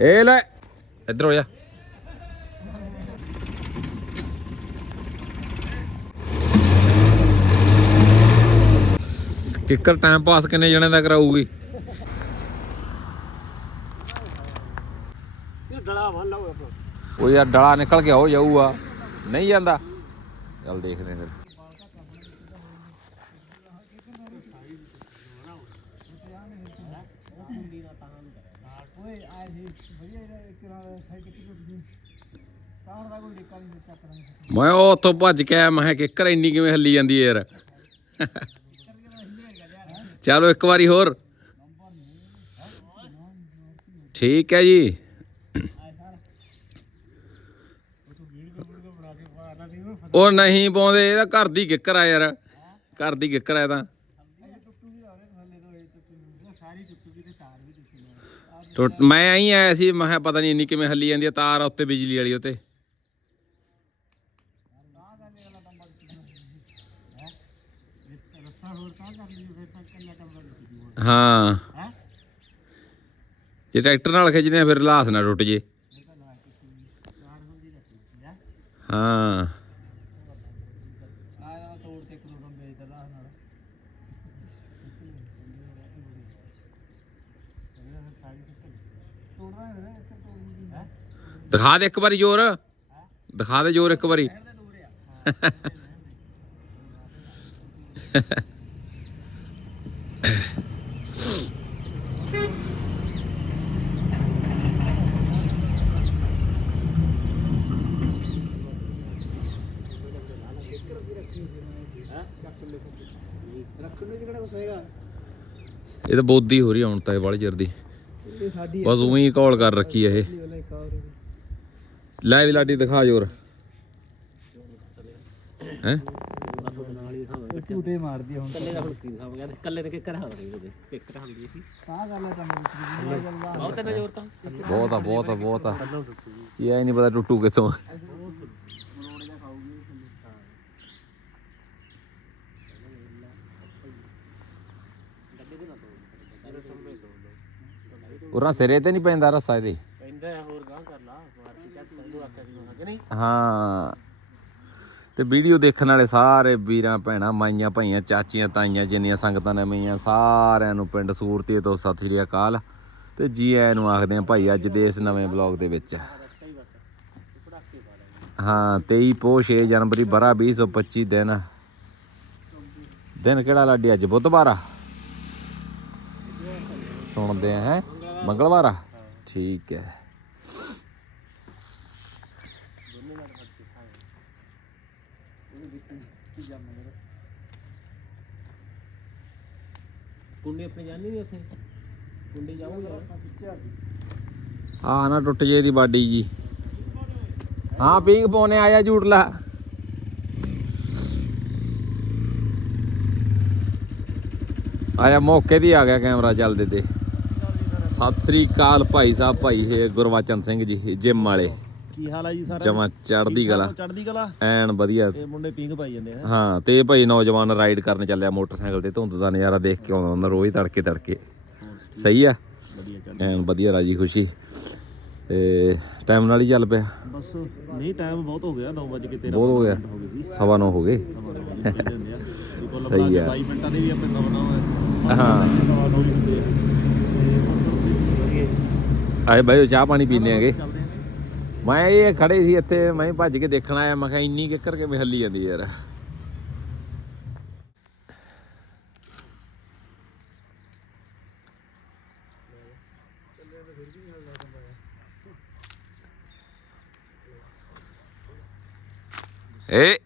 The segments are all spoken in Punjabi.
ਇਹ ਲੈ ਇੱਧਰ ਹੋ ਜਾ ਕਿੱਕਰ ਟਾਈਮ ਪਾਸ ਕਿੰਨੇ ਜਣੇ ਦਾ ਕਰਾਊਗੀ ਉਹ ਯਾਰ ਡਲਾ ਨਿਕਲ ਕੇ ਹੋ ਜਾਊਗਾ ਨਹੀਂ ਜਾਂਦਾ ਚੱਲ ਦੇਖਦੇ ਫਿਰ ਓਏ ਆਏ ਸੀ ਵਧੀਆ ਇਹਦਾ ਇੱਕ ਨਾਲ ਸਾਈਡ ਕਿੱਥੇ ਟੁੱਟ ਗਈ ਤਾਂ ਹੁਣ ਦਾ ਕੋਈ ਡਿੱਕਾ ਨਹੀਂ ਚੱਕ ਕਰਾਂਗੇ ਮੈਂ ਉਹ ਉੱਥੋਂ ਭੱਜ ਕੇ ਆਇਆ, ਮੈਂ ਕਿਹਾ ਕਿੱਕਰ ਇੰਨੀ ਕਿਵੇਂ ਹੱਲੀ ਜਾਂਦੀ ਯਾਰ। ਚਲੋ ਇੱਕ ਵਾਰੀ ਹੋਰ। ਠੀਕ ਹੈ ਜੀ। ਉਹ ਨਹੀਂ ਪਾਉਂਦੇ, ਇਹਦਾ ਘਰ ਦੀ ਕਿੱਕਰ ਆ ਯਾਰ। ਘਰ ਦੀ ਕਿੱਕਰ ਆ ਤਾਂ। ਮੈਂ ਆਈ ਆਇਆ ਸੀ, ਮੈਂ ਕਿਹਾ ਪਤਾ ਨਹੀਂ ਇੰਨੀ ਕਿਵੇਂ ਹੱਲੀ ਜਾਂਦੀ ਹੈ ਤਾਰ ਆ ਉੱਤੇ ਬਿਜਲੀ ਵਾਲੀ ਉੱਤੇ ਰੱਸਾ ਹੋਰ ਤਾਂ ਕਰ ਲਈ ਫਿਰ ਤਾਂ ਕੱਲਾ ਕਮਰਾ ਟੁੱਟ ਜੂ ਹਾਂ। ਹੈ? ਜੇ ਟਰੈਕਟਰ ਨਾਲ ਖਿੱਚਦੇ ਆ ਫਿਰ ਲਾਸ ਨਾ ਟੁੱਟ ਜੇ। ਹੈ। ਦਿਖਾ ਦੇ ਇੱਕ ਵਾਰੀ ਜ਼ੋਰ। ਦਿਖਾ ਦੇ ਜ਼ੋਰ ਇੱਕ ਵਾਰੀ। ਇਹਦੇ ਦੂਰ ਆ ਰੱਖਣ ਨੂੰ ਜਿਹੜਾ ਕੁਛ ਹੈਗਾ? ਇਹ ਤਾਂ ਬੋਦੀ ਹੋ ਰਹੀ ਹੁਣ ਤਾਂ ਇਹ ਵਾਲੀ ਚਿਰ ਦੀ। ਇਹ ਸਾਡੀ ਬਸ ਉਵੇਂ ਹੀ ਕਾਲ ਕਰ ਰੱਖੀ ਇਹ। ਵਾਲਾ ਇੱਕ ਹੋਰ ਲੈ ਵੀ ਲਾਡੀ ਦਿਖਾ ਜ਼ੋਰ। ਹੈ? ਇਹ ਝੂਟੇ ਮਾਰਦੀ ਆ ਹੁਣ ਕੱਲੇ ਦਾ ਹੁਣ ਕੀ ਦਿਖਾਵਾਂ ਕਹਿੰਦੇ ਕੱਲੇ ਨੇ ਕਿੱਕਰ ਹਾਲ ਰਹੀ ਉਹਦੇ ਕਿੱਕਰ ਹੁੰਦੀ ਸੀ ਤਾਂ ਗੱਲ ਹੈ ਤਾਂ ਮੇਰੀ ਜੱਲਾ ਬਹੁਤ ਨਾ ਜ਼ੋਰ ਤਾਂ। ਬਹੁਤ ਆ ਬਹੁਤ ਆ ਬਹੁਤ ਆ। ਇਹ ਨਹੀਂ ਪਤਾ ਟੁੱਟੂ ਕਿੱਥੋਂ ਉਰਾਂ ਸਿਰੇ ਤੇ ਨਹੀਂ ਪੈਂਦਾ ਰਸਾ ਇਹਦੇ। ਕਹਿੰਦਾ ਹੋਰ ਗਾਂ ਕਰ ਲਾ ਮਾਰਕੀ ਚੱਕ ਤੈਨੂੰ ਆਖਿਆ ਸੀ ਹੋਣਾ ਕਿ ਨਹੀਂ? ਹਾਂ। ਤੇ ਵੀਡੀਓ ਦੇਖਣ ਵਾਲੇ ਸਾਰੇ ਵੀਰਾਂ ਭੈਣਾਂ ਮਾਈਆਂ ਭਾਈਆਂ ਚਾਚੀਆਂ ਤਾਈਆਂ ਜਿੰਨੀਆਂ ਸੰਗਤਾਂ ਨੇ ਮਈਆਂ ਸਾਰਿਆਂ ਨੂੰ ਪਿੰਡ ਸੂਰਤੀ ਤੋਂ ਸਤਿ ਸ੍ਰੀ ਅਕਾਲ। ਤੇ ਜੀ ਆਇਆਂ ਨੂੰ ਆਖਦੇ ਆ ਭਾਈ ਅੱਜ ਦੇ ਇਸ ਨਵੇਂ ਬਲੌਗ ਦੇ ਵਿੱਚ। ਹਾਂ 23 ਪੋਹ 6 ਜਨਵਰੀ ਬਰਾ 2025 ਦਿਨ। ਦਿਨ ਕਿਹੜਾ ਲਾਡੀ ਅੱਜ? ਬੁੱਧਵਾਰ ਆ। ਸੁਣਦੇ ਆ ਹੈ। ਮੰਗਲਵਾਰ ਆ? ਠੀਕ ਹੈ। ਕੁੰਡੇ ਆਪਣੇ ਜਾਣੀ ਨਹੀਂ ਉੱਥੇ? ਕੁੰਡੇ ਜਾਊਗਾ ਆ ਨਾ ਟੁੱਟ ਜੇ ਦੀ ਬਾਡੀ ਜੀ। ਹਾਂ ਪਿੰਗ ਪੋਨੇ ਆਇਆ ਝੂਟ ਲਾ ਆਇਆ ਮੌਕੇ ਦੀ ਆ ਗਿਆ ਕੈਮਰਾ ਚੱਲਦੇ ਤੇ। ਸਤਿ ਸ੍ਰੀ ਅਕਾਲ ਭਾਈ ਸਾਹਿਬ ਭਾਈ ਇਹ ਗੁਰਵਾਚਨ ਸਿੰਘ ਜੀ ਜਿਮ ਵਾਲੇ। ਕੀ ਹਾਲ ਆ ਜੀ ਸਾਰਾ ਜਮਾ ਚੜਦੀ ਗਲਾ ਚੜਦੀ ਕਲਾ। ਐਨ ਵਧੀਆ। ਤੇ ਮੁੰਡੇ ਪਿੰਗ ਪਾਈ ਜਾਂਦੇ ਆ। ਹਾਂ ਤੇ ਭਾਈ ਨੌਜਵਾਨ ਰਾਈਡ ਕਰਨ ਚੱਲਿਆ ਮੋਟਰਸਾਈਕਲ ਤੇ ਧੁੰਦ ਦਾ ਨਜ਼ਾਰਾ ਦੇਖ ਕੇ ਆਉਂਦਾ ਹੁੰਦਾ ਰੋਜ਼ ਤੜਕੇ ਤੜਕੇ। ਸਹੀ ਆ? ਐਨ ਵਧੀਆ ਰਾਜੀ ਖੁਸ਼ੀ। ਤੇ ਟਾਈਮ ਨਾਲ ਹੀ ਚੱਲ ਪਿਆ। ਬਸ ਨਹੀਂ ਟਾਈਮ ਬਹੁਤ ਹੋ ਗਿਆ 9 ਵਜੇ ਕੇ 13 ਬਹੁਤ ਹੋ ਗਿਆ। ਹੋ ਸਵਾ ਨੌ ਹੋ ਗਏ। ਸਹੀ ਆ। 22 ਮਿੰਟਾਂ ਦੇ ਵੀ ਆਪਣੇ ਸਵਾ ਨੌ ਹੈ। ਹਾਂ ਸਵਾ ਨੌ ਹੀ ਹੁੰਦੇ ਆ ਤੇ ਹੁਣ ਵਧੀਆ ਆਏ ਬਾਈ ਚਾਹ ਪਾਣੀ ਪੀਂਦੇ ਆਂਗੇ ਚੱਲਦੇ ਮੈਂ ਇਹ ਖੜੇ ਸੀ ਇੱਥੇ, ਮੈਂ ਭੱਜ ਕੇ ਦੇਖਣ ਆਇਆ, ਮੈਂ ਕਿਹਾ ਇੰਨੀ ਕਿੱਕਰ ਕਿਵੇਂ ਹੱਲੀ ਜਾਂਦੀ ਯਾਰ। ਏ।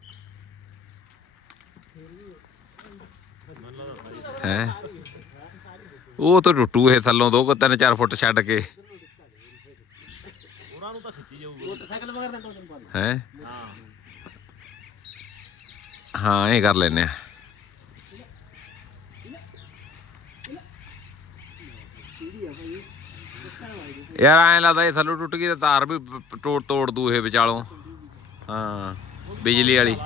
ਹੈ? ਉਹ ਤਾਂ ਟੁੱਟੂ ਇਹ ਥੱਲੋਂ ਦੋ ਕੁ ਤਿੰਨ ਚਾਰ ਫੁੱਟ ਛੱਡ ਕੇ। ਤਾਂ ਖਿੱਚੀ ਜਾਊਗੀ। ਮੋਟਰਸਾਈਕਲ ਮਗਰ ਨਾ ਟੋਚਨ ਪਾ ਹੈ? ਹਾਂ। ਇਹ ਕਰ ਲੈਨੇ ਆ। ਯਾਰ ਐਂ ਲੱਗਦਾ ਇਹ ਥੱਲੋਂ ਟੁੱਟ ਗਈ ਤੇ ਤਾਰ ਵੀ ਪ- ਤੋੜ ਤੋੜ ਦੂ ਇਹ ਵਿਚਾਲੋਂ। ਹਾਂ ਬਿਜਲੀ ਵਾਲੀ।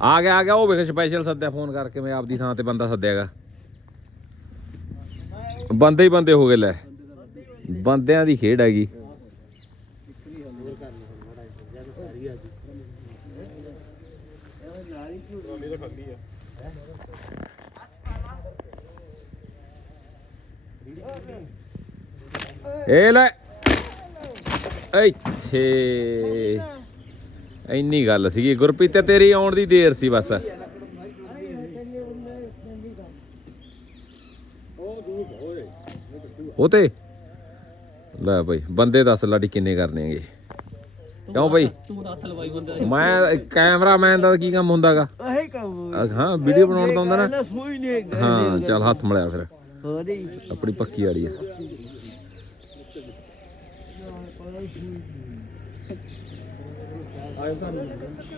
ਆ ਗਿਆ ਆ ਗਿਆ ਉਹ ਵੇਖ ਸਪੈਸ਼ਲ ਸੱਦਿਆ ਫੋਨ ਕਰਕੇ ਮੈਂ ਆਪਦੀ ਥਾਂ ਤੇ ਬੰਦਾ ਸੱਦਿਆਗਾ। ਬੰਦੇ ਹੀ ਬੰਦੇ ਹੋ ਗਏ ਲੈ। ਬੰਦਿਆਂ ਦੀ ਖੇਡ ਹੈਗੀ। ਇਹ ਲੈ। ਇੱਥੇ। ਇੰਨੀ ਗੱਲ ਸੀਗੀ। ਗੁਰਪ੍ਰੀਤ, ਤੇਰੀ ਆਉਣ ਦੀ ਦੇਰ ਸੀ ਬਸ। ਉਹ ਤੇ? ਲੈ ਭਾਈ ਬੰਦੇ ਦੱਸ ਲਾਡੀ ਕਿੰਨੇ ਕਰਨੇ ਹੈਗੇ? ਕਿਉਂ ਭਾਈ ਤੂੰ ਹੱਥ ਲਵਾਈ ਬੰਦੇ ਦਾ ਮੈਂ ਕੈਮਰਾਮੈਨ ਦਾ ਕੀ ਕੰਮ ਹੁੰਦਾਗਾ ਆਹੀ ਕੰਮ ਹਾਂ ਵੀਡੀਓ ਬਣਾਉਣ ਦਾ ਹੁੰਦਾ ਨਾ? ਨਾ ਸੂਈ ਨਹੀਂ ਹਾਂ ਚੱਲ ਹੱਥ ਮਲਿਆ ਫਿਰ। ਹੋਰ ਆਪਣੀ ਪੱਕੀ ਵਾਲੀ ਆ।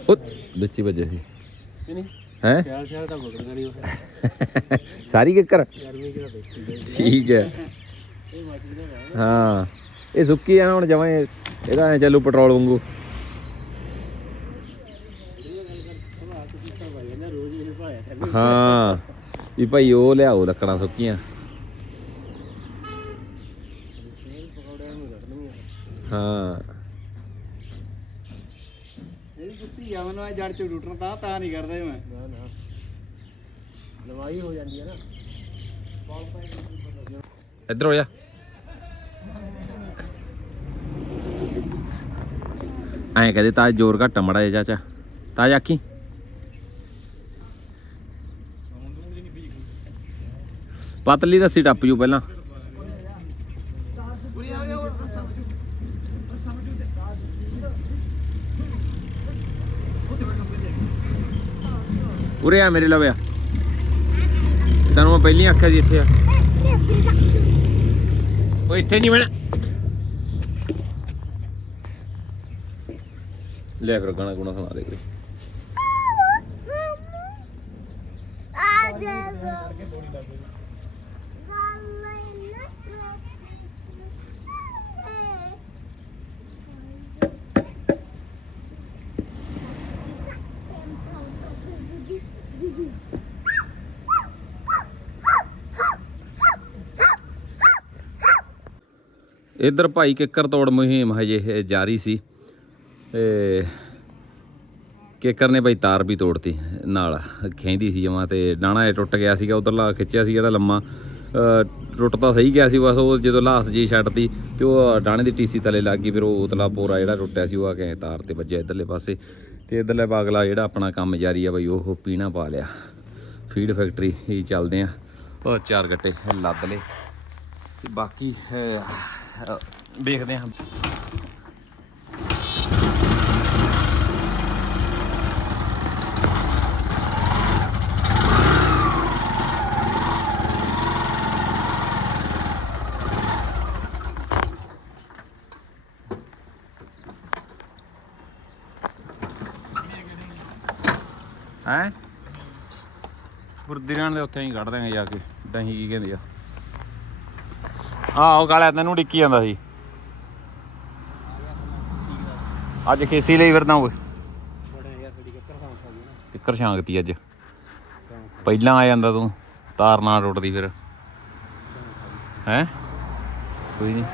ਉਹ ਵਿੱਚ ਹੀ ਵੱਜੇ ਸੀ। ਹੈ? ਸਾਰੀ ਕਿੱਕਰ? ਠੀਕ ਹੈ। ਇਹ ਹਾਂ। ਇਹ ਸੁੱਕੀ ਆ ਨਾ, ਹੁਣ ਜਮਾਂ ਇਹਦਾ ਐ ਚੱਲੂ ਪੈਟਰੋਲ ਵਾਂਗੂ। ਹਾਂ, ਵੀ ਭਾਈ ਉਹ ਲਿਆਓ ਲੱਕੜਾਂ ਸੁੱਕੀਆਂ। ਹਾਂ। ਇਹ ਕੁੱਤੀ ਆ ਮੈਨੂੰ ਜੜ ਚ ਰੂਟਰ ਤਾਂ ਤਾਂ ਨਹੀਂ ਕਰਦਾ ਮੈਂ ਨਾ ਨਾ ਲਵਾਈ ਹੋ ਜਾਂਦੀ ਹੈ ਨਾ ਇੱਧਰ ਹੋ ਜਾ। ਐਂ ਕਹਦੇ ਤਾਂ ਜ਼ੋਰ ਘੱਟ ਮੜਾ ਜਾ ਚਾਚਾ। ਤਾਂ ਆਖੀ ਪਤਲੀ ਰੱਸੀ ਟੱਪ ਜੂ ਪਹਿਲਾਂ। ਉਰੇ ਆ ਮੇਰੇ ਲਵੇ ਆ। ਤੈਨੂੰ ਮੈਂ ਪਹਿਲੀ ਆਖਿਆ ਸੀ ਇੱਥੇ ਆ। ਉਹ ਇੱਥੇ ਨਹੀਂ ਬਣਾ ਲੈ ਫਿਰ ਗਾਣਾ ਗੁਣਾ ਸੁਣਾ ਦੇ ਕੋਈ ਇੱਧਰ ਭਾਈ ਕਿੱਕਰ ਤੋੜ ਮੁਹਿੰਮ ਹਜੇ ਜਾਰੀ ਸੀ ਤੇ ਕਿੱਕਰ ਨੇ ਭਾਈ ਤਾਰ ਵੀ ਤੋੜਤੀ, ਨਾਲ ਖੈਂਦੀ ਸੀ ਜਮਾ ਤੇ ਡਾਣਾ ਟੁੱਟ ਗਿਆ ਸੀਗਾ, ਉਧਰਲਾ ਖਿੱਚਿਆ ਸੀ ਜਿਹੜਾ ਲੰਮਾ ਟੁੱਟ ਤਾਂ ਸਹੀ ਗਿਆ ਸੀ ਬਸ, ਉਹ ਜਦੋਂ ਲਾਸ ਜੀ ਛੱਡਤੀ ਤੇ ਉਹ ਡਾਣੇ ਦੀ ਟੀਸੀ ਤਲੇ ਲੱਗ ਗਈ, ਫਿਰ ਉਹ ਉਤਲਾ ਪੋਰਾ ਜਿਹੜਾ ਟੁੱਟਿਆ ਸੀ, ਉਹ ਆ ਕੇ ਤਾਰ ਤੇ ਵੱਜਿਆ ਇਧਰਲੇ ਪਾਸੇ ਤੇ ਇਧਰਲੇ ਬਾਗਲਾ ਜਿਹੜਾ ਆਪਣਾ ਕੰਮ ਜਾਰੀ ਆ ਬਈ, ਉਹ ਪੀਣਾ ਪਾ ਲਿਆ। ਫੀਡ ਫੈਕਟਰੀ ਹੀ ਚੱਲਦੇ ਆ। ਉਹ ਚਾਰ ਗੱਟੇ ਲੱਦ ਲਏ ਤੇ ਬਾਕੀ ਅਹ, ਵੇਖਦੇ ਹਾਂ? ਹੈ ਗੁਰਦੀਰਾਂ ਦੇ ਉੱਥੇ ਹੀ ਕੱਢ ਦਾਂਗੇ ਜਾ ਕੇ। ਦਹੀਂ ਕੀ ਕਹਿੰਦੇ ਆ? ਆਹੋ ਕਾਲਿਆ ਤੈਨੂੰ ਡਿੱਕੀ ਜਾਂਦਾ ਸੀ। ਅੱਜ ਖੇਸੀ ਲਈ ਫਿਰਦਾ ਓਏ ਕਿੱਕਰ ਛਾਂਗਤੀ ਅੱਜ। ਪਹਿਲਾਂ ਆ ਜਾਂਦਾ ਤੂੰ, ਤਾਰ ਨਾਲ ਟੁੱਟਦੀ ਫਿਰ। ਹੈ? ਕੋਈ ਨਹੀਂ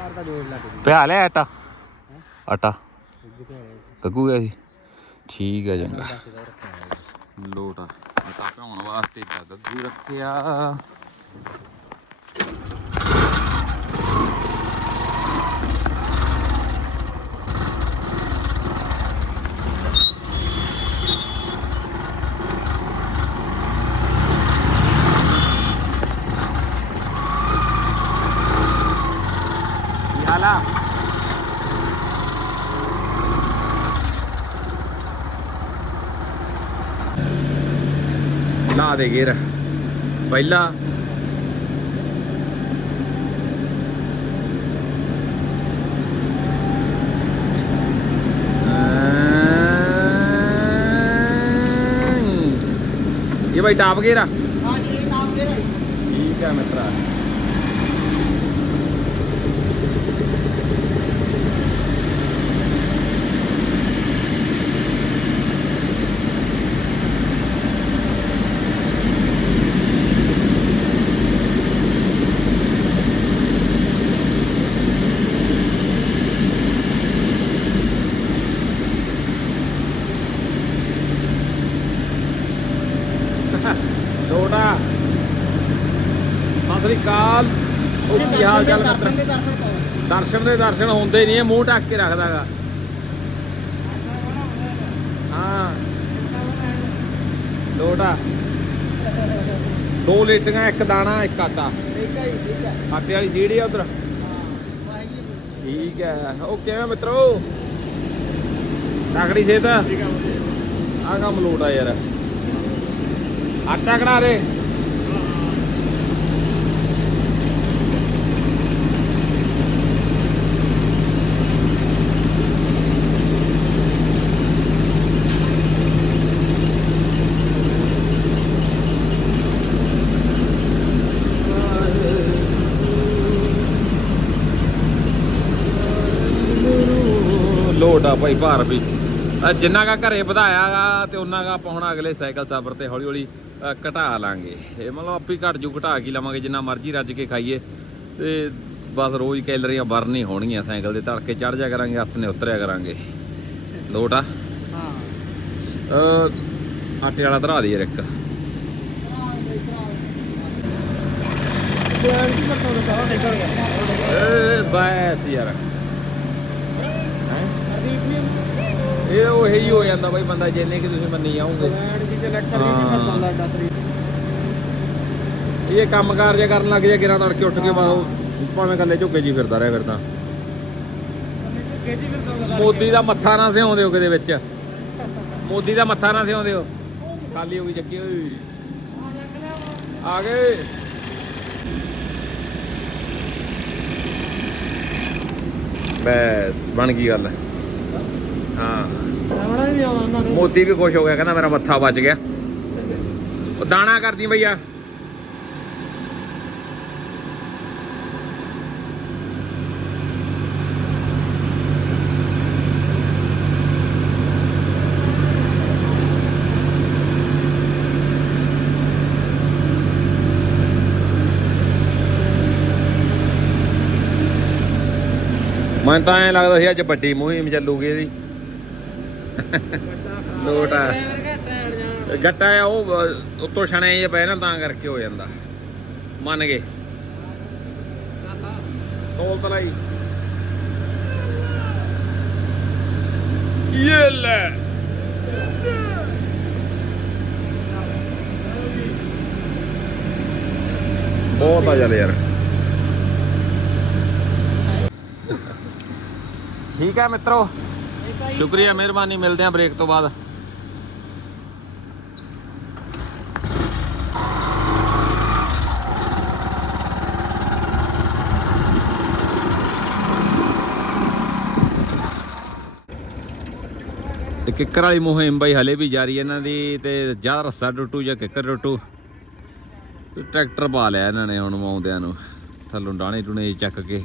ਪਿਆ ਲਿਆ ਆਟਾ। ਆਟਾ। ਉੱਗ ਕੱਗੂ ਗਿਆ ਸੀ। ਠੀਕ ਹੈ ਚੰਗਾ। ਦੱਸ ਆਟਾ ਭਰਾਉਣ ਵਾਸਤੇ ਤਾਂ ਗੱਗੂ ਰੱਖਿਆ ਕੀ ਹਾਲ ਆ ਲਾ ਦੇ ਗੇਰ ਪਹਿਲਾ। ਇਹ ਭਾਈ ਟਾਪ ਗੇਰਾ ਹਾਂ ਜੀ ਇਹ ਕੰਮ ਦੇ ਰਹੀ ਠੀਕ ਹੈ ਮਿੱਤਰਾ ਸਤਿ ਸ੍ਰੀ ਅਕਾਲ ਉਹ ਕੀ ਹਾਲ ਚਾਲ ਮਿੱਤਰ ਦਰਸ਼ਨ ਦੇ ਦਰਸ਼ਨ ਹੁੰਦੇ ਨਹੀਂ ਇਹ ਮੂੰਹ ਢੱਕ ਕੇ ਰੱਖਦਾਗਾ। ਹਾਂ। ਲੋਟਾ। ਦੋ ਲੀਟੀਆਂ ਇੱਕ ਦਾਣਾ ਇੱਕ ਆਟਾ। ਠੀਕ ਹੈ ਜੀ ਠੀਕ ਹੈ ਆਟੇ ਵਾਲੀ ਜਿਹੜੀ ਆ ਉਧਰ। ਠੀਕ ਹੈ ਉਹ ਕਿਵੇਂ ਮਿੱਤਰੋ? ਤਕੜੀ ਸੇਤ ਠੀਕ ਹੈ ਆ ਕੰਮ ਲੋਟ ਆ ਯਾਰ। ਆਟਾ ਕਢਾ ਦੇ ਲੋਟ ਆ ਭਾਈ ਭਾਰ ਵੀ ਜਿੰਨਾ ਕਾ ਘਰੇ ਵਧਾਇਆਗਾ ਤੇ ਉਹਨਾਂ ਕਾ ਆਪਾਂ ਅਗਲੇ ਸਾਈਕਲ ਸਫ਼ਰ ਤੇ ਹੌਲੀ ਹੌਲੀ ਘਟਾ ਲਾਂਗੇ। ਇਹ ਮਤਲਬ ਆਪੇ ਘਟ ਜੂ ਘਟਾ ਕੀ ਲਵਾਂਗੇ, ਜਿੰਨਾ ਮਰਜ਼ੀ ਰੱਜ ਕੇ ਖਾਈਏ। ਤੇ ਬਸ ਰੋਜ਼ ਕੈਲਰੀਆਂ ਬਰਨ ਹੀ ਹੋਣਗੀਆਂ ਸਾਈਕਲ ਦੇ ਧੜਕੇ ਚੜ ਜਾ ਕਰਾਂਗੇ, ਹੱਥ ਨੇ ਉਤਰਿਆ ਕਰਾਂਗੇ। ਲੋਟ ਆ? ਹਾਂ ਆਟੇ ਵਾਲਾ ਧਰਾ ਦੇ ਇੱਕ ਬੈਂਕ ਯਾਰ। ਇਹ ਉਹ ਹੀ ਹੋ ਜਾਂਦਾ ਬਾਈ ਬੰਦਾ ਜਿੰਨੇ ਕਿ ਤੁਸੀਂ ਮੰਨੀ ਜਾਓਗੇ। ਨਹੀਂ ਇਹ ਕੰਮਕਾਰ ਜੇ ਕਰਨ ਲੱਗ ਜਾ ਗਿਰਾਂ ਤੜਕੇ ਉੱਠ ਕੇ ਬਾਹਰ ਭਾਵੇਂ ਕੱਲੇ ਝੁੱਕੇ ਜੀ ਫਿਰਦਾ ਰਿਹਾ ਫਿਰਦਾ ਮੋਦੀ ਦਾ ਮੱਥਾ ਨਾ ਸਿਉਂਦੇ ਹੋ ਕਿਤੇ ਵਿੱਚ। ਮੋਦੀ ਦਾ ਮੱਥਾ ਨਾ ਸਿਉਂਦੇ ਹੋ। ਖਾਲੀ ਹੋ ਗਈ ਚੱਕੀ ਓਏ। ਆ ਗਏ। ਬਸ ਬਣ ਗਈ ਗੱਲ। ਹਾਂ। ਆਵਣਾ ਨਹੀਂ ਆਉਣਾ ਉਹਨਾਂ ਨੂੰ ਮੋਦੀ ਵੀ ਖੁਸ਼ ਹੋ ਗਿਆ, ਕਹਿੰਦਾ ਮੇਰਾ ਮੱਥਾ ਬਚ ਗਿਆ। ਉਹ ਦਾਣਾ ਕਰਦੀ ਭਈਆ। ਮੈਨੂੰ ਤਾਂ ਐਂ ਲੱਗਦਾ ਸੀ, ਅੱਜ ਵੱਡੀ ਮੁਹਿੰਮ ਚੱਲੂਗੀ ਇਹਦੀ। ਲੋਟ ਆ ਗੱਟਾ ਆ ਉਹ ਉੱਤੋਂ ਛਣੇ ਜੇ ਪਏ ਨਾ ਤਾਂ ਕਰਕੇ ਹੋ ਜਾਂਦਾ। ਮੰਨ ਗਏ। ਤੋਲ ਤਲਾਈ ਇਹ ਲੈ। ਬਹੁਤ ਆ ਚੱਲ ਯਾਰ। ਠੀਕ ਹੈ ਮਿੱਤਰੋ। ਸ਼ੁਕਰੀਆ, ਮਿਹਰਬਾਨੀ, ਮਿਲਦੇ ਆ ਬ੍ਰੇਕ ਤੋਂ ਬਾਅਦ। ਤੇ ਕਿੱਕਰ ਵਾਲੀ ਮੁਹਿੰਮ ਬਈ ਹਲੇ ਵੀ ਜਾਰੀ ਇਹਨਾਂ ਦੀ, ਤੇ ਜਾਂ ਰੱਸਾ ਟੁੱਟੂ ਜਾਂ ਕਿੱਕਰ ਟੁੱਟੂ ਟਰੈਕਟਰ ਪਾ ਲਿਆ ਇਹਨਾਂ ਨੇ ਹੁਣ ਆਉਂਦਿਆਂ ਨੂੰ। ਥੱਲੋਂ ਡਾਣੇ ਟੁਣੇ ਚੱਕ ਕੇ।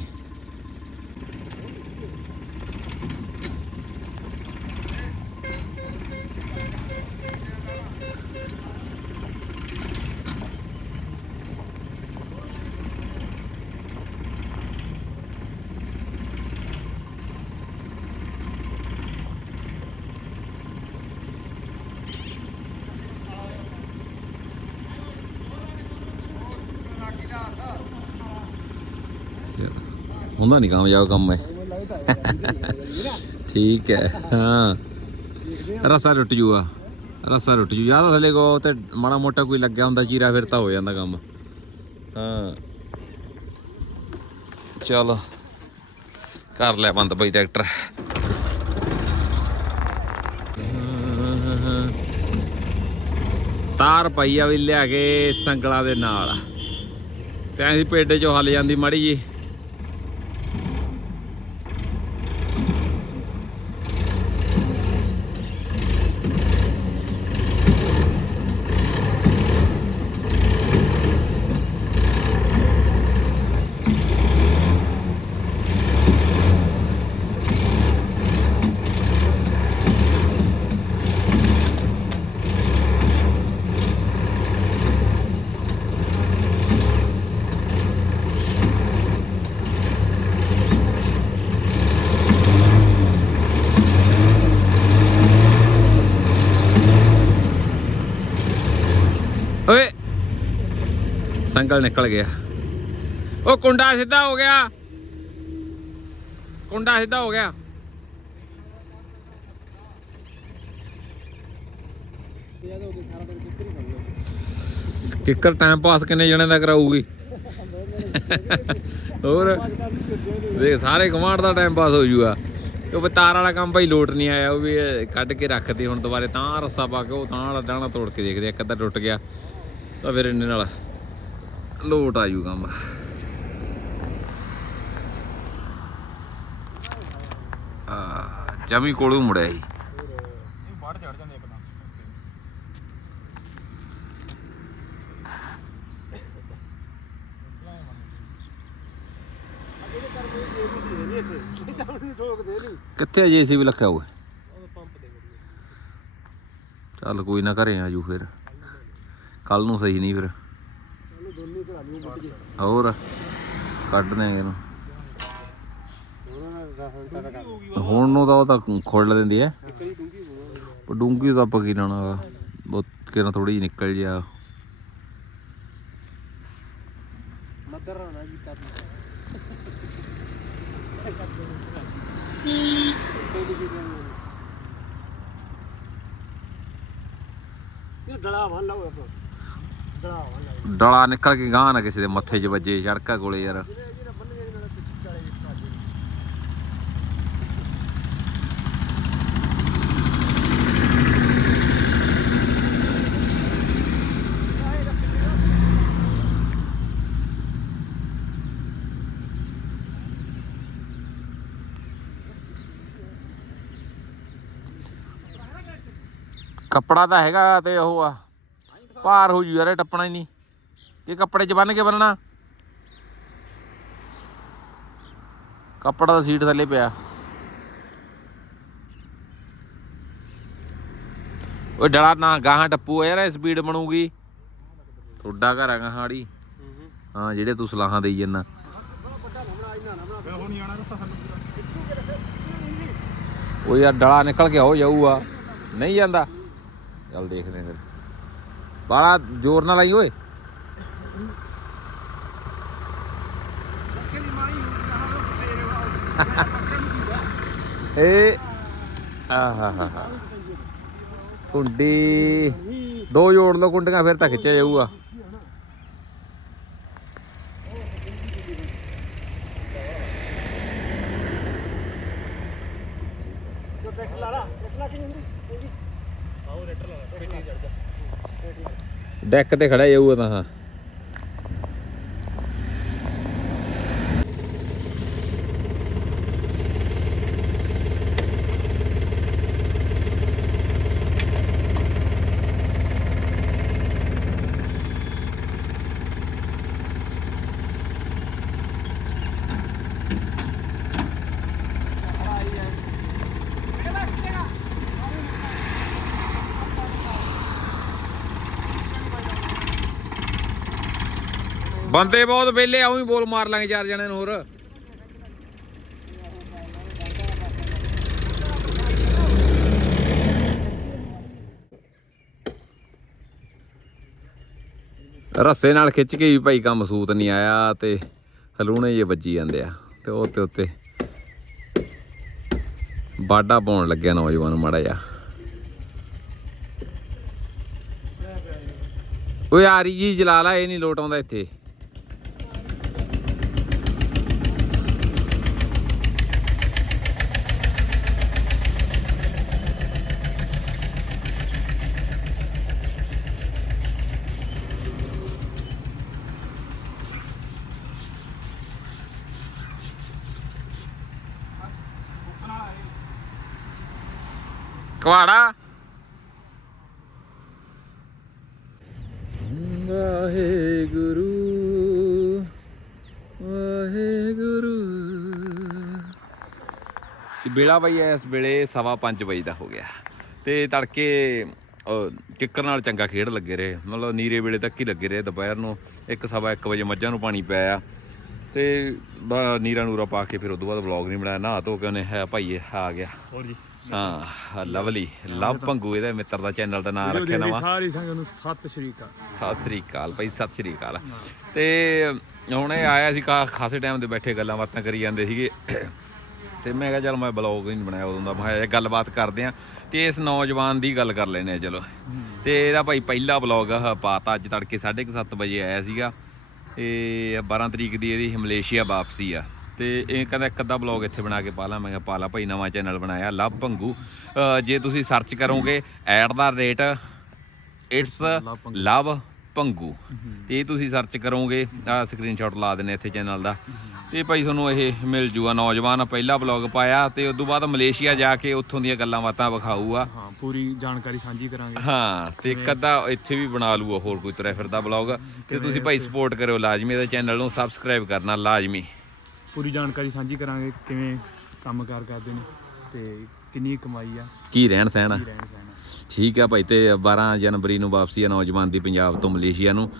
ਹੁੰਦਾ ਨਹੀਂ ਕਾਮਯਾਬ ਕੰਮ ਹੈ ਠੀਕ ਹੈ ਹਾਂ। ਰਸਾ ਟੁੱਟ ਜੂਗਾ ਰਸਾ ਟੁੱਟ ਜੂ। ਜ਼ਿਆਦਾ ਥੱਲੇ ਕੋ ਤੇ ਮਾੜਾ ਮੋਟਾ ਕੋਈ ਲੱਗਿਆ ਹੁੰਦਾ ਚੀਰਾ ਫਿਰ ਤਾਂ ਹੋ ਜਾਂਦਾ ਕੰਮ। ਹਾਂ। ਚਲ ਕਰ ਲੈ ਬੰਦ ਬਈ ਟਰੈਕਟਰ। ਤਾਰ ਪਈ ਆ ਵੀ ਲਿਆ ਕੇ ਸੰਗਲਾਂ ਦੇ ਨਾਲ। ਤੇ ਐਂ ਸੀ ਪੇਡੇ ਚੋਂ ਹੱਲ ਜਾਂਦੀ ਮਾੜੀ ਜੀ। ਓਏ ਨਿਕਲ ਗਿਆ। ਉਹ ਕੁੰਡਾ ਸਿੱਧਾ ਹੋ ਗਿਆ। ਕੁੰਡਾ ਸਿੱਧਾ ਹੋ ਗਿਆ। ਕਿੱਕਰ ਟਾਈਮ ਪਾਸ ਕਿੰਨੇ ਜਣੇ ਦਾ ਕਰਾਊਗੀ? ਹੋਰ? ਦੇਖ, ਸਾਰੇ ਕਮਾਂਡ ਦਾ ਟਾਈਮ ਪਾਸ ਹੋ ਜੂਗਾ। ਉਹ ਵੀ ਵਾਲਾ ਕੰਮ ਭਾਈ ਲੋਟ ਨਹੀਂ ਆਇਆ, ਉਹ ਵੀ ਕੱਢ ਕੇ ਰੱਖਦੇ ਹੁਣ ਦੁਬਾਰੇ ਤਾਂ ਰੱਸਾ ਪਾ ਕੇ ਉਹ ਤਾਂ ਵਾਲਾ ਡਾਣਾ ਤੋੜ ਕੇ ਦੇਖਦੇ ਇੱਕ ਅੱਧਾ ਟੁੱਟ ਗਿਆ। ਤਾਂ ਫਿਰ ਇਹਨੇ ਨਾਲ ਲੋਟ ਆ ਜੂ ਕੰਮ। ਆ, ਜਮੀ ਕੋਲੋਂ ਮੁੜਿਆ ਸੀ। ਇਹ ਬਾੜ ਚੜ ਜਾਂਦੇ ਇੱਕਦਮ ਕਿੱਥੇ ਜੇ ਸੀ ਵੀ ਲੱਖਿਆ ਹੋਇਆ ਚੱਲ ਕੋਈ ਨਾ ਘਰੇ ਆ ਜੂ ਫਿਰ। ਕੱਲ ਨੂੰ ਸਹੀ ਨਹੀਂ ਫਿਰ। ਘਰਾਂ ਨੂੰ ਮੁੱਟ ਗਏ ਹੋਰ? ਕੱਢ ਦੇਂਗੇ ਇਹਨੂੰ। ਉਹਨਾਂ ਦਾ ਹੁਣ ਤਾਂ ਕਰ ਹੁਣ ਨੂੰ ਤਾਂ ਉਹ ਤਾਂ ਖੋਲ ਦਿੰਦੀ ਐ ਕਈ ਡੂੰਗੀ ਹੋਣਾ ਪਰ ਡੂੰਗੀ ਤਾਂ ਆਪਾਂ ਕੀ ਲੈਣਾ ਵਾ। ਬਹੁਤ ਕਿਹਨਾਂ ਥੋੜੀ ਜਿਹੀ ਨਿਕਲ ਜਾ ਮਦਰ ਹੋਣਾ ਜੀ ਤਾਂ। ਇਹ ਡਲਾ ਵਾਲਾ ਹੋਇਆ ਆਪਣਾ ਡਲਾ ਨਿਕਲ ਕੇ ਗਾਂ ਨਾ ਕਿਸੇ ਦੇ ਮੱਥੇ 'ਚ ਵੱਜੇ, ਸੜਕਾ ਕੋਲੇ ਯਾਰ। ਕੱਪੜਾ ਤਾਂ ਹੈਗਾ ਤੇ ਉਹ ਆ। ਭਾਰ ਹੋ ਜੂ ਯਾਰ, ਇਹ ਟੱਪਣਾ ਹੀ ਨਹੀਂ। ਇਹ ਕੱਪੜੇ 'ਚ ਬੰਨ ਕੇ ਬੰਨਣਾ ਕੱਪੜਾ ਤਾਂ ਸੀਟ ਥੱਲੇ ਪਿਆ। ਉਹ ਡਲਾ ਨਾ, ਗਾਹਾਂ ਟੱਪੂ ਯਾਰ ਸਪੀਡ ਬਣੂਗੀ। ਤੁਹਾਡਾ ਘਰ ਆ ਗਾਹਾੜੀ ਹਾਂ, ਜਿਹੜੇ ਤੂੰ ਸਲਾਹਾਂ ਦੇਈ ਜੰਨਾ ਉਹ ਯਾਰ, ਡਲਾ ਨਿਕਲ ਕੇ ਹੋ ਜਾਊਗਾ। ਨਹੀਂ ਜਾਂਦਾ। ਚੱਲ ਦੇਖਦੇ ਫਿਰ। ਬਾਲਾ ਜ਼ੋਰ ਨਾਲ ਲਾਈ ਓਏ। ਏ ਆਹਾਹਾ ਕੁੰਡੀ। ਦੋ ਜੋੜ ਲਓ ਕੁੰਡੀਆਂ, ਫਿਰ ਤਾਂ ਖਿੱਚਿਆ ਜਾਊਗਾ ਜੋ ਟਰੈਕਟਰ ਲਾ ਲਾ ਟਰੈਕਟਰ ਲਾ ਕੇ ਜਾਂਦੀ ਇਹ ਵੀ ਆਓ ਟਰੈਕਟਰ ਲਾ ਲਾ ਫੇਟੀ ਚੜ ਜਾ ਡੈਕ ਤੇ ਖੜਾ ਜਾਊਗਾ ਤਾਂ ਹਾਂ। ਬੰਦੇ ਬਹੁਤ ਵਿਹਲੇ ਆਉਂ ਹੀ ਬੋਲ ਮਾਰ ਲਾਂਗੇ ਚਾਰ ਜਣੇ ਨੂੰ ਹੋਰ। ਰੱਸੇ ਨਾਲ ਖਿੱਚ ਕੇ ਵੀ ਭਾਈ ਕੰਮ ਸੂਤ ਨਹੀਂ ਆਇਆ ਤੇ ਹਲੂਣੇ ਜੇ ਵੱਜੀ ਜਾਂਦੇ ਆ ਤੇ ਉਹ ਤੇ ਉੱਤੇ ਬਾਡਾ ਪਾਉਣ ਲੱਗਿਆ ਨੌਜਵਾਨ ਮਾੜਾ ਜਿਹਾ। ਓਏ ਆਰੀ ਜੀ ਜਲਾ ਲਾ, ਇਹ ਨਹੀਂ ਲੋਟ ਆਉਂਦਾ ਇੱਥੇ। ਤੇ ਬੇੜਾ ਬਈ ਇਸ ਵੇਲੇ ਸਵਾ ਪੰਜ ਵਜੇ ਦਾ ਹੋ ਗਿਆ। ਤੇ ਤੜਕੇ ਕਿੱਕਰ ਨਾਲ ਚੰਗਾ ਖੇਡ ਲੱਗੇ ਰਹੇ। ਮਤਲਬ ਨੀਰੇ ਵੇਲੇ ਤੱਕ ਹੀ ਲੱਗੇ ਰਹੇ ਦੁਪਹਿਰ ਨੂੰ। 1 ਸਵਾ 1 ਵਜੇ ਮੱਝਾਂ ਨੂੰ ਪਾਣੀ ਪਿਆਇਆ ਤੇ ਨੀਰਾ ਨੂਰਾ ਪਾ ਕੇ ਫਿਰ ਉਦੋਂ ਬਾਅਦ ਵਲੌਗ ਨਹੀਂ ਬਣਾਇਆ। ਨਹਾ ਧੋ ਕੇ ਉਹਨੇ ਹੈ ਭਾਈ ਇਹ ਆ ਗਿਆ। ਹੋਰ ਜੀ। ਹਾਂ ਲਵਲੀ। ਲਵ ਪੰਗੂ ਇਹਦਾ ਮਿੱਤਰ ਦਾ ਚੈਨਲ ਦਾ ਨਾਮ ਰੱਖਿਆ ਨਵਾਂ। ਸਾਰੀ ਸੰਗਤ ਨੂੰ ਸਤਿ ਸ਼੍ਰੀ ਅਕਾਲ। ਸਤਿ ਸ੍ਰੀ ਅਕਾਲ ਭਾਈ ਸਤਿ ਸ੍ਰੀ ਅਕਾਲ। ਤੇ ਹੁਣ ਇਹ ਆਇਆ ਸੀ ਖਾਸੇ ਟਾਈਮ ਦੇ ਬੈਠੇ ਗੱਲਾਂ ਬਾਤਾਂ ਕਰੀ ਜਾਂਦੇ ਸੀਗੇ। ਤੇ ਮੈਂ ਕਿਹਾ ਚੱਲ ਮੈਂ ਬਲੌਗ ਨਹੀਂ ਬਣਾਇਆ ਉਦੋਂ ਦਾ ਮੈਂ ਕਿਹਾ ਇਹ ਗੱਲਬਾਤ ਕਰਦੇ ਆ ਤੇ ਇਸ ਨੌਜਵਾਨ ਦੀ ਗੱਲ ਕਰ ਲੈਨੇ ਆ ਚਲੋ। ਤੇ ਇਹਦਾ ਭਾਈ ਪਹਿਲਾ ਬਲੌਗ ਆ ਪਾਤਾ ਅੱਜ ਤੜਕੇ 7:30 ਵਜੇ ਆਇਆ ਸੀਗਾ। ਤੇ 12 ਤਰੀਕ ਦੀ ਇਹਦੀ ਮਲੇਸ਼ੀਆ ਵਾਪਸੀ ਆ। ਤੇ ਇਹ ਕਹਿੰਦਾ ਇੱਕ ਅੱਧਾ ਬਲੌਗ ਇੱਥੇ ਬਣਾ ਕੇ ਪਾ ਲਾ ਮੈਂ ਕਿਹਾ ਪਾ ਲਾ ਭਾਈ ਨਵਾਂ ਚੈਨਲ ਬਣਾਇਆ ਲਵ ਭੰਗੂ ਜੇ ਤੁਸੀਂ ਸਰਚ ਕਰੋਗੇ at the rate it's love Bhangu ਤੇ ਇਹ ਤੁਸੀਂ ਸਰਚ ਕਰੋਗੇ ਆ ਸਕਰੀਨਸ਼ਾਟ ਲਾ ਦਿੰਨੇ ਇੱਥੇ ਚੈਨਲ ਦਾ। ਤੇ ਭਾਈ ਤੁਹਾਨੂੰ ਇਹ ਮਿਲ ਜੂਗਾ ਨੌਜਵਾਨ ਪਹਿਲਾ ਬਲੌਗ ਪਾਇਆ ਤੇ ਉਸ ਤੋਂ ਬਾਅਦ ਮਲੇਸ਼ੀਆ ਜਾ ਕੇ ਉੱਥੋਂ ਦੀਆਂ ਗੱਲਾਂ ਬਾਤਾਂ ਵਿਖਾਊਗਾ ਹਾਂ ਪੂਰੀ ਜਾਣਕਾਰੀ ਸਾਂਝੀ ਕਰਾਂਗੇ। ਹਾਂ ਤੇ ਇੱਕ ਅੱਧਾ ਇੱਥੇ ਵੀ ਬਣਾ ਲੂਗਾ ਹੋਰ ਕੋਈ ਤੁਰਿਆ ਫਿਰਦਾ ਬਲੌਗ ਤੇ ਤੁਸੀਂ ਭਾਈ ਸਪੋਰਟ ਕਰਿਓ ਲਾਜ਼ਮੀ ਇਹਦੇ ਚੈਨਲ ਨੂੰ ਸਬਸਕ੍ਰਾਈਬ ਕਰਨਾ ਲਾਜ਼ਮੀ। ਪੂਰੀ ਜਾਣਕਾਰੀ ਸਾਂਝੀ ਕਰਾਂਗੇ ਕਿਵੇਂ ਕੰਮਕਾਰ ਕਰਦੇ ਨੇ ਤੇ ਕਿੰਨੀ ਕਮਾਈ ਆ। ਕੀ ਰਹਿਣ ਸਹਿਣ ਆ। ਠੀਕ ਆ ਭਾਈ ਤੇ 12 ਜਨਵਰੀ ਨੂੰ ਵਾਪਸੀ ਆ ਨੌਜਵਾਨ ਦੀ ਪੰਜਾਬ ਤੋਂ ਮਲੇਸ਼ੀਆ ਨੂੰ।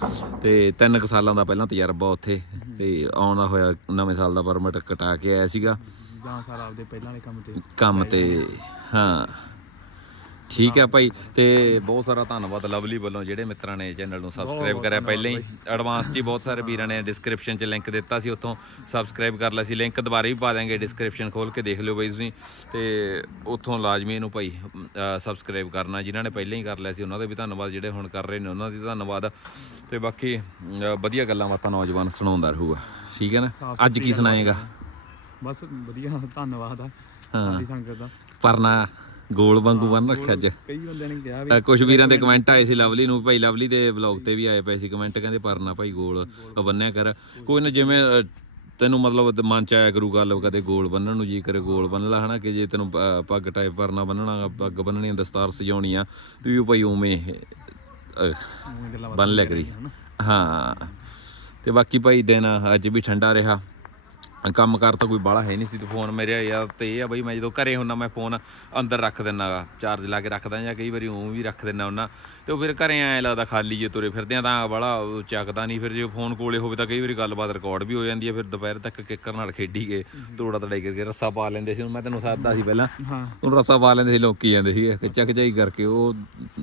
ਤੇ ਤਿੰਨ ਕੁ ਸਾਲਾਂ ਦਾ ਪਹਿਲਾਂ ਤਜਰਬਾ ਉੱਥੇ ਤੇ ਆਉਣਾ ਹੋਇਆ ਨਵੇਂ ਸਾਲ ਦਾ ਪਰਮਿਟ ਕਟਾ ਕੇ ਆਇਆ ਸੀਗਾ। ਜਾਂ ਸਾਲ ਆਪਦੇ ਪਹਿਲਾਂ ਵਾਲੇ ਕੰਮ ਤੇ। ਕੰਮ ਤੇ ਹਾਂ। ਠੀਕ ਆ ਭਾਈ ਤੇ ਬਹੁਤ ਸਾਰਾ ਧੰਨਵਾਦ ਲਵਲੀ ਵੱਲੋਂ ਜਿਹੜੇ ਮਿੱਤਰਾਂ ਨੇ ਚੈਨਲ ਨੂੰ ਸਬਸਕ੍ਰਾਈਬ ਕਰਿਆ ਪਹਿਲਾਂ ਹੀ। ਐਡਵਾਂਸ 'ਚ ਹੀ ਬਹੁਤ ਸਾਰੇ ਵੀਰਾਂ ਨੇ ਡਿਸਕ੍ਰਿਪਸ਼ਨ 'ਚ ਲਿੰਕ ਦਿੱਤਾ ਸੀ ਉੱਥੋਂ ਸਬਸਕ੍ਰਾਈਬ ਕਰ ਲਿਆ ਸੀ। ਲਿੰਕ ਦੁਬਾਰਾ ਵੀ ਪਾ ਦਾਂਗੇ ਡਿਸਕ੍ਰਿਪਸ਼ਨ ਖੋਲ ਕੇ ਦੇਖ ਲਿਓ ਬਾਈ ਤੁਸੀਂ। ਤੇ ਉੱਥੋਂ ਲਾਜ਼ਮੀ ਇਹਨੂੰ ਭਾਈ ਸਬਸਕ੍ਰਾਈਬ ਕਰਨਾ ਜਿਨ੍ਹਾਂ ਨੇ ਪਹਿਲਾਂ ਹੀ ਕਰ ਲਿਆ ਸੀ ਉਹਨਾਂ ਦਾ ਵੀ ਧੰਨਵਾਦ ਜਿਹੜੇ ਹੁਣ ਕਰ ਰਹੇ ਨੇ ਉਹਨਾਂ ਦੀ ਧੰਨਵਾਦ। ਤੇ ਬਾਕੀ ਵਧੀਆ ਗੱਲਾਂ ਬਾਤਾਂ ਨੌਜਵਾਨ ਸੁਣਾਉਂਦਾ ਰਹੂਗਾ। ਠੀਕ ਹੈ ਨਾ? ਅੱਜ ਕੀ ਸੁਣਾਏਗਾ? ਬਸ ਵਧੀਆ ਧੰਨਵਾਦ ਆ ਹਾਂ। ਸਾਰੀ ਸੰਗਤ ਦਾ। ਪਰਨਾ ਗੋਲ ਵਾਂਗੂ ਬੰਨ ਰੱਖਿਆ ਅੱਜ। ਕਈ ਬੰਦਿਆਂ ਨੇ ਕਿਹਾ ਵੀ ਕੁਝ ਵੀਰਾਂ ਦੇ ਕਮੈਂਟ ਆਏ ਸੀ ਲਵਲੀ ਨੂੰ ਭਾਈ ਲਵਲੀ ਦੇ ਵਲੌਗ ਤੇ ਵੀ ਆਏ ਪਏ ਸੀ ਕਮੈਂਟ ਕਹਿੰਦੇ ਪਰਨਾ ਭਾਈ ਗੋਲ ਬੰਨਿਆ ਕਰ। ਕੋਈ ਨਾ ਜਿਵੇਂ ਤੈਨੂੰ ਮਤਲਬ ਮਨ ਚ ਆਇਆ ਕਰੂ ਗੱਲ ਕਦੇ ਗੋਲ ਬੰਨਣ ਨੂੰ ਜੀ ਕਰੇ ਗੋਲ ਬੰਨ ਲਾ ਹਨਾ ਕਿ ਜੇ ਤੈਨੂੰ ਪੱਗ ਟਾਈਪ ਪਰਨਾ ਬੰਨਣਾ ਪੱਗ ਬੰਨਣੀ ਦਸਤਾਰ ਸਜਾਉਣੀ ਆ ਤੂੰ ਵੀ ਭਾਈ ਉਵੇਂ ਬੰਨ ਲਿਆ ਕਰੀ ਹਾਂ ਤੇ ਬਾਕੀ ਭਾਈ ਦਿਨ ਅੱਜ ਵੀ ਠੰਡਾ ਰਿਹਾ। ਕੰਮ ਕਰ ਤਾਂ ਕੋਈ ਬਾਲਾ ਹੈ ਨਹੀਂ ਸੀ ਤੇ ਫੋਨ ਮੇਰੇ ਯਾਰ ਤੇ ਇਹ ਆ ਬਈ ਮੈਂ ਜਦੋਂ ਘਰੇ ਹੁੰਨਾ ਮੈਂ ਫੋਨ ਅੰਦਰ ਰੱਖ ਦਿੰਨਾਗਾ ਚਾਰਜ ਲਾ ਕੇ ਰੱਖਦਾ ਜਾਂ ਕਈ ਵਾਰੀ ਉਂ ਵੀ ਰੱਖ ਦਿੰਨਾ ਹੁੰਨਾ। ਤੇ ਉਹ ਫਿਰ ਘਰੇ ਐ ਲੱਗਦਾ ਖਾਲੀ ਜੇ ਤੁਰੇ ਫਿਰਦੇ ਆ ਤਾਂ ਬਾਲਾ ਚੱਕਦਾ ਨਹੀਂ ਫਿਰ ਜੇ ਫੋਨ ਕੋਲੇ ਹੋਵੇ ਤਾਂ ਕਈ ਵਾਰੀ ਗੱਲਬਾਤ ਰਿਕਾਰਡ ਵੀ ਹੋ ਜਾਂਦੀ ਹੈ ਫਿਰ ਦੁਪਹਿਰ ਤੱਕ ਕਿੱਕਰ ਨਾਲ ਖੇਡੀ ਗਏ ਤੋੜਾ ਤੜਾਈ ਕਰਕੇ ਰੱਸਾ ਪਾ ਲੈਂਦੇ ਸੀ ਮੈਂ ਤੈਨੂੰ ਸਾਦਾ ਸੀ ਪਹਿਲਾਂ। ਹਾਂ। ਹੁਣ ਰੱਸਾ ਪਾ ਲੈਂਦੇ ਸੀ ਲੋਕੀ ਜਾਂਦੇ ਸੀਗੇ ਖਿੱਚਾ ਖਿਚਾਈ ਕਰਕੇ ਉਹ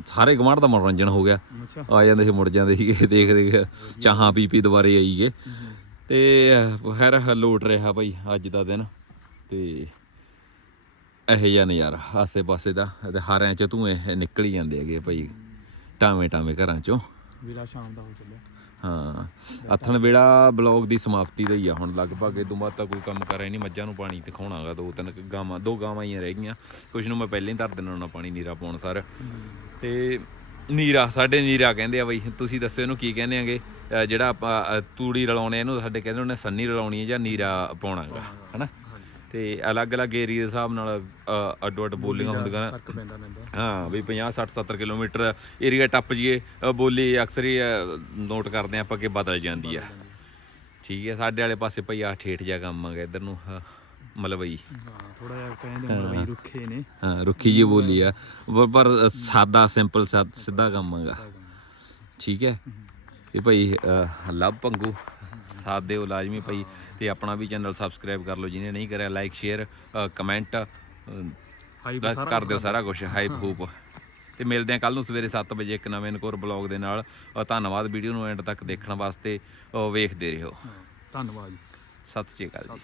ਸਾਰੇ ਗਵਾਂਢ ਦਾ ਮਨੋਰੰਜਨ ਹੋ ਗਿਆ। ਆ ਜਾਂਦੇ ਸੀ ਮੁੜ ਜਾਂਦੇ ਸੀਗੇ ਦੇਖ ਦੇਖ ਚਾਹਾਂ ਪੀ ਪੀ ਦੁਬਾਰੇ ਆਈਏ ਤੇ ਖੈਰ ਲੋਟ ਰਿਹਾ ਭਾਈ ਅੱਜ ਦਾ ਦਿਨ ਤੇ ਇਹੋ ਜਿਹਾ ਨਜ਼ਾਰਾ ਆਸੇ ਪਾਸੇ ਦਾ ਤੇ ਹਾਰਿਆਂ ਚ ਧੂਏ ਨਿਕਲ ਹੀ ਜਾਂਦੇ ਹੈਗੇ ਭਾਈ ਟਾਵੇਂ ਟਾਵੇਂ ਘਰਾਂ ਚੋਂ। ਵੀਰਾ ਸ਼ਾਮ ਦਾ ਹੋ ਚੱਲਿਆ। ਹਾਂ ਅਥਣ ਵੇਲਾ ਬਲੌਗ ਦੀ ਸਮਾਪਤੀ ਦਾ ਹੀ ਆ ਹੁਣ ਲਗਭਗ ਇਹ ਤੋਂ ਬਾਅਦ ਤਾਂ ਕੋਈ ਕੰਮ ਕਰਿਆ ਨਹੀਂ ਮੱਝਾਂ ਨੂੰ ਪਾਣੀ ਤੇ ਖਾਉਣਾਗਾ ਦੋ ਤਿੰਨ ਗਾਵਾਂ ਦੋ ਗਾਵਾਂ ਹੀ ਰਹਿ ਗਈਆਂ। ਕੁਝ ਨੂੰ ਮੈਂ ਪਹਿਲਾਂ ਹੀ ਧਰ ਦੇਣਾ ਉਹਨਾਂ ਪਾਣੀ ਨੀਰਾ ਪਾਉਣ ਸਰ। ਤੇ ਨੀਰਾ ਸਾਡੇ ਨੀਰਾ ਕਹਿੰਦੇ ਆ ਬਈ ਤੁਸੀਂ ਦੱਸੋ ਇਹਨੂੰ ਕੀ ਕਹਿੰਦੇ ਆਂਗੇ ਜਿਹੜਾ ਆਪਾਂ ਤੂੜੀ ਰਲਾਉਣੇ ਇਹਨੂੰ ਸਾਡੇ ਕਹਿੰਦੇ ਉਹਨੇ ਸੰਨੀ ਰਲਾਉਣੀ ਹੈ ਜਾਂ ਨੀਰਾ ਪਾਉਣਾਗਾ ਹਨਾ? ਤੇ ਅਲੱਗ-ਅਲੱਗ ਏਰੀਆ ਦੇ ਹਿਸਾਬ ਨਾਲ ਅਹ ਅੱਡੋ ਅੱਡ ਬੋਲੀਆਂ ਹੁੰਦੀਆਂ ਹਾਂ ਵੀ 50 60 70 ਕਿਲੋਮੀਟਰ ਏਰੀਆ ਟੱਪ ਜੀਏ ਬੋਲੀ ਅਕਸਰ ਹੀ ਨੋਟ ਕਰਦੇ ਆਪਾਂ ਕਿ ਬਦਲ ਜਾਂਦੀ ਆ। ਠੀਕ ਹੈ ਸਾਡੇ ਵਾਲੇ ਪਾਸੇ ਭਈ ਆ ਠੇਠ ਜਿਹਾ ਕੰਮ ਆਗਾ ਇਧਰ ਨੂੰ ਮਲਵਈ। ਥੋੜਾ ਜਿਹਾ ਕਹਿੰਦੇ ਮਤਲਬ ਬਈ ਰੁੱਖੇ ਨੇ। ਹਾਂ ਰੁੱਖੀ ਜੀ ਬੋਲੀ ਆ। ਪਰ- ਸਾਦਾ ਸਿੰਪਲ ਸਿੱਧਾ ਕੰਮ ਆਗਾ ਠੀਕ ਹੈ? ਤੇ ਭਾਈ ਲਵ ਪੰਗੂ ਸਾਥ ਦਿਓ ਲਾਜ਼ਮੀ ਭਾਈ। ਤੇ ਆਪਣਾ ਵੀ ਚੈਨਲ ਸਬਸਕ੍ਰਾਈਬ ਕਰ ਲਓ ਜਿਹਨੇ ਨਹੀਂ ਕਰਿਆ ਲਾਈਕ ਸ਼ੇਅਰ ਕਮੈਂਟ ਕਰ ਦਿਓ ਸਾਰਾ ਕੁਝ ਹਾਈਪ ਹੂਪ ਤੇ ਮਿਲਦੇ ਆ ਕੱਲ ਨੂੰ ਸਵੇਰੇ 7 ਵਜੇ ਇੱਕ ਨਵੇਂ ਨਕੋਰ ਬਲੌਗ ਦੇ ਨਾਲ। ਧੰਨਵਾਦ ਵੀਡੀਓ ਨੂੰ ਐਂਡ ਤੱਕ ਦੇਖਣ ਵਾਸਤੇ। ਵੇਖਦੇ ਰਹੋ। ਧੰਨਵਾਦ ਸਤਿ ਸ਼੍ਰੀ ਅਕਾਲ ਜੀ।